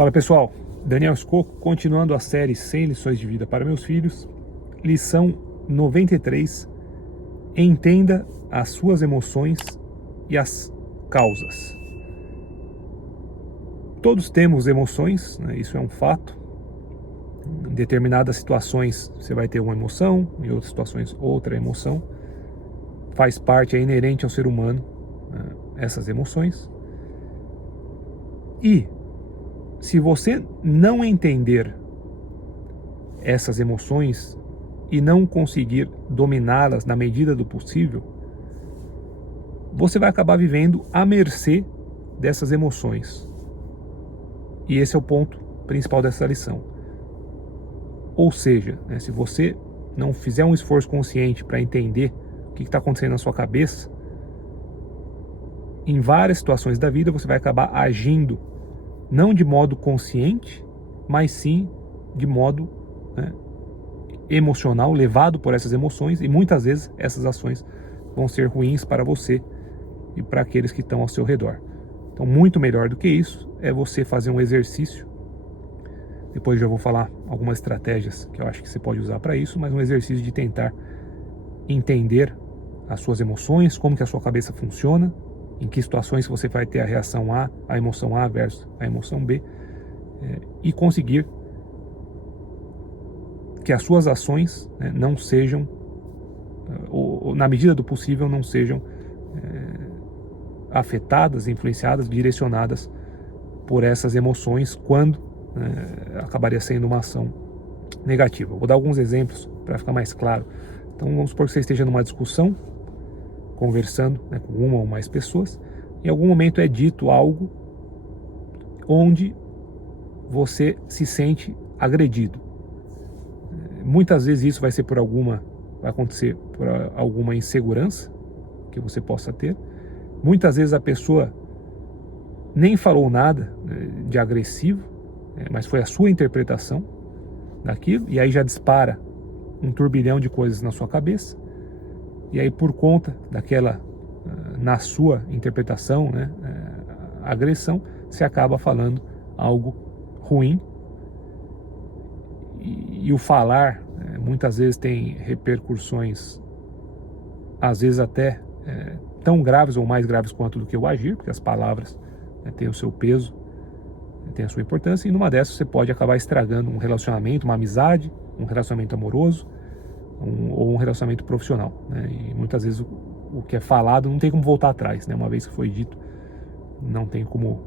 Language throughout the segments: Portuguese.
Fala pessoal, Daniel Scocco, continuando a série 100 lições de vida para meus filhos, lição 93, entenda as suas emoções e as causas. Todos temos emoções, né? Isso é um fato. Em determinadas situações você vai ter uma emoção, em outras situações outra emoção. Faz parte, é inerente ao ser humano, né, essas emoções. E se você não entender essas emoções e não conseguir dominá-las na medida do possível, você vai acabar vivendo à mercê dessas emoções. E esse é o ponto principal dessa lição. Ou seja, né, se você não fizer um esforço consciente para entender o que está acontecendo na sua cabeça, em várias situações da vida você vai acabar agindo não de modo consciente, mas sim de modo, né, emocional, levado por essas emoções, e muitas vezes essas ações vão ser ruins para você e para aqueles que estão ao seu redor. Então, muito melhor do que isso é você fazer um exercício. Depois eu vou falar algumas estratégias que eu acho que você pode usar para isso, mas um exercício de tentar entender as suas emoções, como que a sua cabeça funciona, em que situações você vai ter a reação A, a emoção A versus a emoção B, e conseguir que as suas ações, né, não sejam, ou na medida do possível, não sejam afetadas, influenciadas, direcionadas por essas emoções quando acabaria sendo uma ação negativa. Vou dar alguns exemplos para ficar mais claro. Então vamos supor que você esteja numa discussão, conversando, né, com uma ou mais pessoas, em algum momento é dito algo onde você se sente agredido. Muitas vezes isso vai acontecer por alguma insegurança que você possa ter. Muitas vezes a pessoa nem falou nada, né, de agressivo, mas foi a sua interpretação daquilo, e aí já dispara um turbilhão de coisas na sua cabeça. E aí, por conta daquela, na sua interpretação, né, agressão, você acaba falando algo ruim. E o falar, muitas vezes tem repercussões, às vezes até tão graves ou mais graves quanto do que o agir, porque as palavras, né, têm o seu peso, têm a sua importância, e numa dessas você pode acabar estragando um relacionamento, uma amizade, um relacionamento amoroso, ou um relacionamento profissional, né? E muitas vezes o que é falado não tem como voltar atrás, né? Uma vez que foi dito, não tem como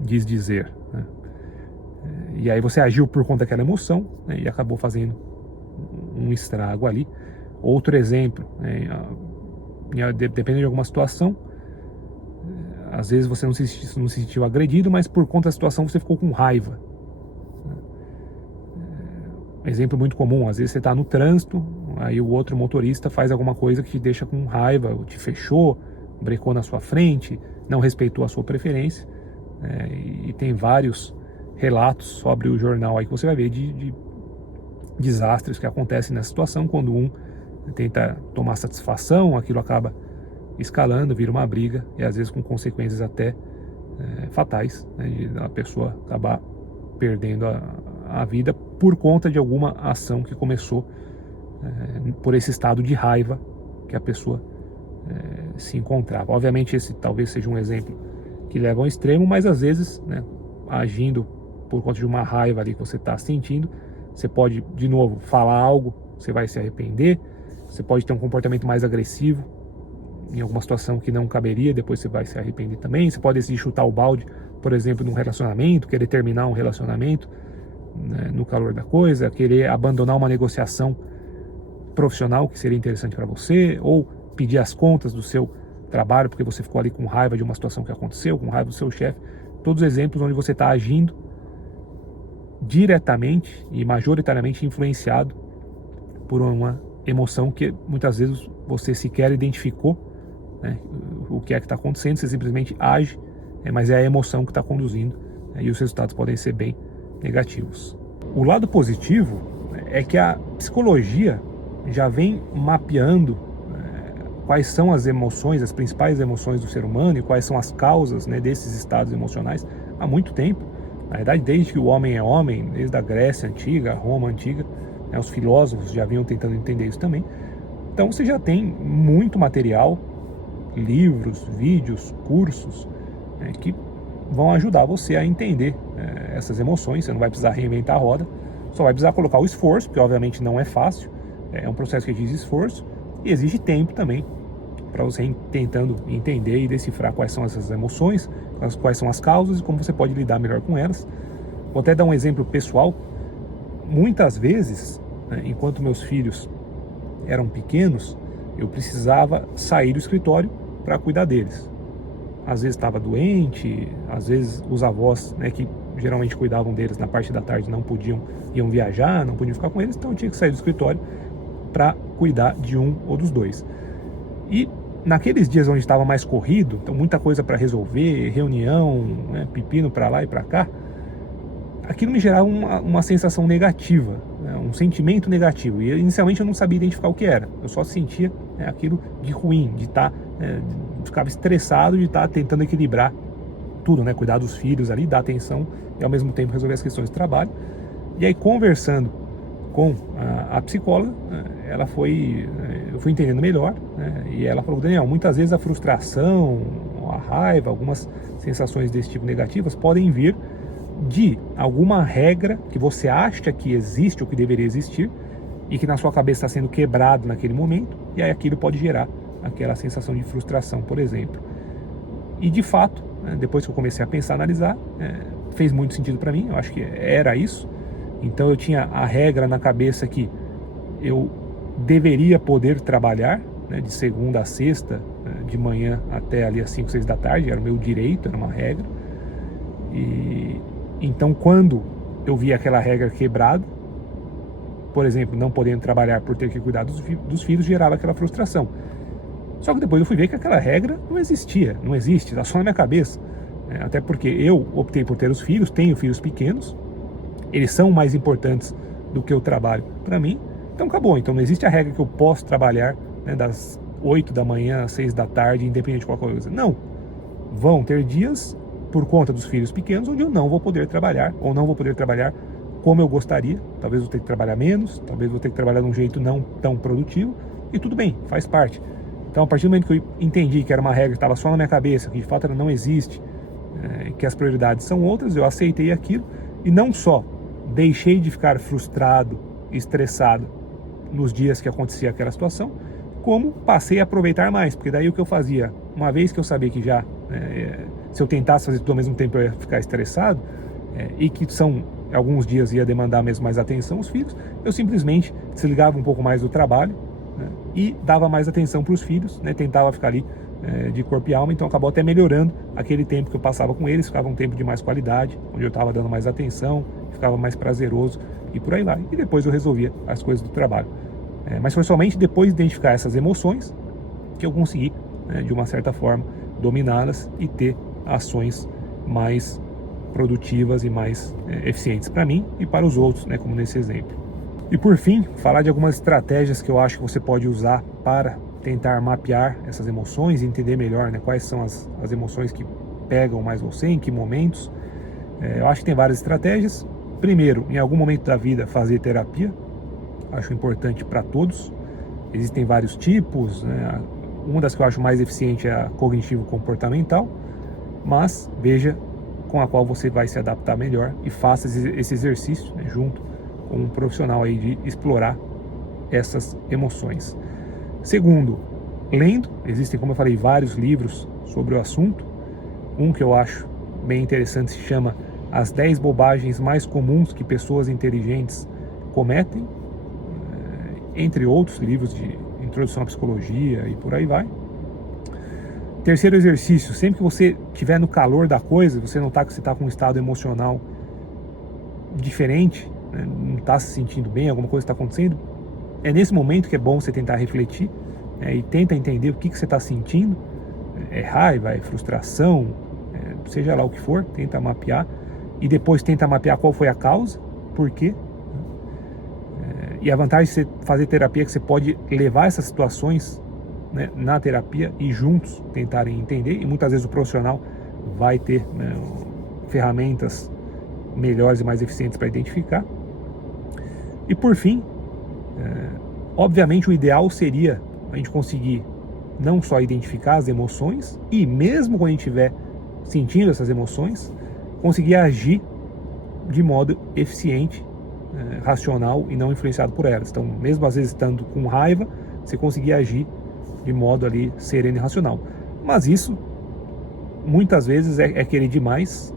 desdizer, né? E aí você agiu por conta daquela emoção, né, e acabou fazendo um estrago ali. Outro exemplo, né, dependendo de alguma situação, às vezes você não se sentiu agredido, mas por conta da situação você ficou com raiva. Exemplo muito comum, às vezes você está no trânsito, aí o outro motorista faz alguma coisa que te deixa com raiva, ou te fechou, brecou na sua frente, não respeitou a sua preferência, e tem vários relatos sobre o jornal aí que você vai ver de desastres que acontecem nessa situação, quando um tenta tomar satisfação, aquilo acaba escalando, vira uma briga, e às vezes com consequências até fatais, né, de a pessoa acabar perdendo a vida por conta de alguma ação que começou por esse estado de raiva que a pessoa se encontrava. Obviamente esse talvez seja um exemplo que leva ao extremo, mas às vezes, né, agindo por conta de uma raiva ali que você está sentindo, você pode de novo falar algo, você vai se arrepender, você pode ter um comportamento mais agressivo em alguma situação que não caberia, depois você vai se arrepender também. Você pode decidir chutar o balde, por exemplo, num relacionamento, querer terminar um relacionamento, né, no calor da coisa, querer abandonar uma negociação profissional que seria interessante para você, ou pedir as contas do seu trabalho porque você ficou ali com raiva de uma situação que aconteceu, com raiva do seu chefe. Todos exemplos onde você está agindo diretamente e majoritariamente influenciado por uma emoção que muitas vezes você sequer identificou, né, o que é que está acontecendo, você simplesmente age, mas é a emoção que está conduzindo, e os resultados podem ser bem negativos. O lado positivo é que a psicologia já vem mapeando quais são as emoções, as principais emoções do ser humano, e quais são as causas, né, desses estados emocionais há muito tempo. Na verdade, desde que o homem é homem, desde a Grécia Antiga, a Roma Antiga, né, os filósofos já vinham tentando entender isso também. Então você já tem muito material, livros, vídeos, cursos, né, que vão ajudar você a entender essas emoções. Você não vai precisar reinventar a roda, só vai precisar colocar o esforço, porque obviamente não é fácil, é um processo que exige esforço e exige tempo também, para você ir tentando entender e decifrar quais são essas emoções, quais são as causas e como você pode lidar melhor com elas. Vou até dar um exemplo pessoal. Muitas vezes, né, enquanto meus filhos eram pequenos, eu precisava sair do escritório para cuidar deles. Às vezes estava doente, às vezes os avós, né, que geralmente cuidavam deles na parte da tarde não podiam, iam viajar, não podiam ficar com eles, então eu tinha que sair do escritório para cuidar de um ou dos dois. E naqueles dias onde estava mais corrido, então muita coisa para resolver, reunião, né, pepino para lá e para cá, aquilo me gerava uma sensação negativa, né, um sentimento negativo. E inicialmente eu não sabia identificar o que era, eu só sentia, né, aquilo de ruim, de estar, ficava estressado de estar tentando equilibrar tudo, né, cuidar dos filhos ali, dar atenção e ao mesmo tempo resolver as questões de trabalho. E aí, conversando com a psicóloga, eu fui entendendo melhor, né, e ela falou: Daniel, muitas vezes a frustração, a raiva, algumas sensações desse tipo negativas podem vir de alguma regra que você acha que existe ou que deveria existir e que na sua cabeça está sendo quebrado naquele momento, e aí aquilo pode gerar aquela sensação de frustração, por exemplo. E de fato, depois que eu comecei a pensar, analisar, fez muito sentido para mim. Eu acho que era isso. Então eu tinha a regra na cabeça que eu deveria poder trabalhar, né, de segunda a sexta, de manhã até ali às 5, 6 da tarde, era o meu direito, era uma regra. E então quando eu via aquela regra quebrada, por exemplo, não podendo trabalhar por ter que cuidar dos filhos, gerava aquela frustração. Só que depois eu fui ver que aquela regra não existia, não existe, está só na minha cabeça. Até porque eu optei por ter os filhos, tenho filhos pequenos, eles são mais importantes do que o trabalho para mim, então acabou. Então não existe a regra que eu posso trabalhar, né, das 8 da manhã às 6 da tarde, independente de qualquer coisa. Não, vão ter dias, por conta dos filhos pequenos, onde eu não vou poder trabalhar, ou não vou poder trabalhar como eu gostaria. Talvez vou ter que trabalhar menos, talvez vou ter que trabalhar de um jeito não tão produtivo, e tudo bem, faz parte. Então, a partir do momento que eu entendi que era uma regra que estava só na minha cabeça, que de fato ela não existe, que as prioridades são outras, eu aceitei aquilo e não só deixei de ficar frustrado, estressado nos dias que acontecia aquela situação, como passei a aproveitar mais, porque daí o que eu fazia, uma vez que eu sabia que já, se eu tentasse fazer tudo ao mesmo tempo eu ia ficar estressado, e que alguns dias ia demandar mesmo mais atenção os filhos, eu simplesmente desligava um pouco mais do trabalho, né, e dava mais atenção para os filhos, né, tentava ficar ali de corpo e alma. Então acabou até melhorando aquele tempo que eu passava com eles, ficava um tempo de mais qualidade, onde eu estava dando mais atenção, ficava mais prazeroso e por aí vai. E depois eu resolvia as coisas do trabalho. Mas foi somente depois de identificar essas emoções que eu consegui, de uma certa forma, dominá-las e ter ações mais produtivas e mais eficientes para mim e para os outros, né, como nesse exemplo. E por fim, falar de algumas estratégias que eu acho que você pode usar para tentar mapear essas emoções e entender melhor, né, quais são as emoções que pegam mais você, em que momentos. Eu acho que tem várias estratégias. Primeiro, em algum momento da vida, fazer terapia. Acho importante para todos. Existem vários tipos, né? Uma das que eu acho mais eficiente é a cognitivo-comportamental, mas veja com a qual você vai se adaptar melhor e faça esse exercício, né, junto com um profissional aí de explorar essas emoções. Segundo, lendo. Existem, como eu falei, vários livros sobre o assunto. Um que eu acho bem interessante se chama As 10 bobagens mais comuns que pessoas inteligentes cometem, entre outros livros de introdução à psicologia e por aí vai. Terceiro exercício: sempre que você estiver no calor da coisa, você notar que você está com um estado emocional diferente, né, não está se sentindo bem, alguma coisa está acontecendo, é nesse momento que é bom você tentar refletir, e tenta entender o que você está sentindo. É raiva, é frustração, seja lá o que for, tenta mapear, e depois tenta mapear qual foi a causa, por quê. E a vantagem de você fazer terapia é que você pode levar essas situações, né, na terapia e juntos tentarem entender, e muitas vezes o profissional vai ter, né, ferramentas melhores e mais eficientes para identificar. E por fim, obviamente o ideal seria a gente conseguir não só identificar as emoções, e mesmo quando a gente estiver sentindo essas emoções, conseguir agir de modo eficiente, racional e não influenciado por elas. Então, mesmo às vezes estando com raiva, você conseguir agir de modo ali sereno e racional. Mas isso, muitas vezes, é querer demais,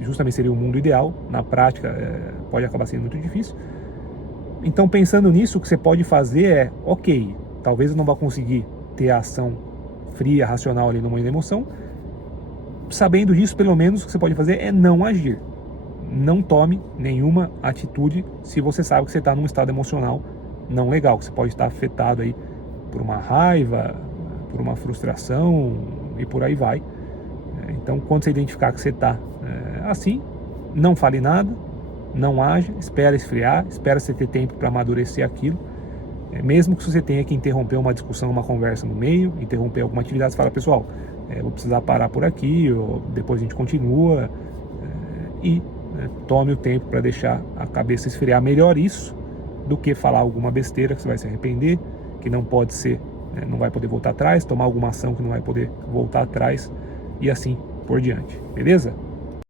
justamente seria o mundo ideal, na prática pode acabar sendo muito difícil. Então, pensando nisso, o que você pode fazer é, ok, talvez eu não vá conseguir ter a ação fria, racional ali no momento da emoção. Sabendo disso, pelo menos o que você pode fazer é não agir. Não tome nenhuma atitude se você sabe que você está num estado emocional não legal, que você pode estar afetado aí por uma raiva, por uma frustração e por aí vai. Então, quando você identificar que você está assim, não fale nada, não age, espera esfriar, espera você ter tempo para amadurecer aquilo. Mesmo que você tenha que interromper uma discussão, uma conversa no meio, interromper alguma atividade, você fala, pessoal, vou precisar parar por aqui, ou depois a gente continua, e tome o tempo para deixar a cabeça esfriar. Melhor isso do que falar alguma besteira que você vai se arrepender, que não pode ser, não vai poder voltar atrás, tomar alguma ação que não vai poder voltar atrás, e assim por diante, beleza?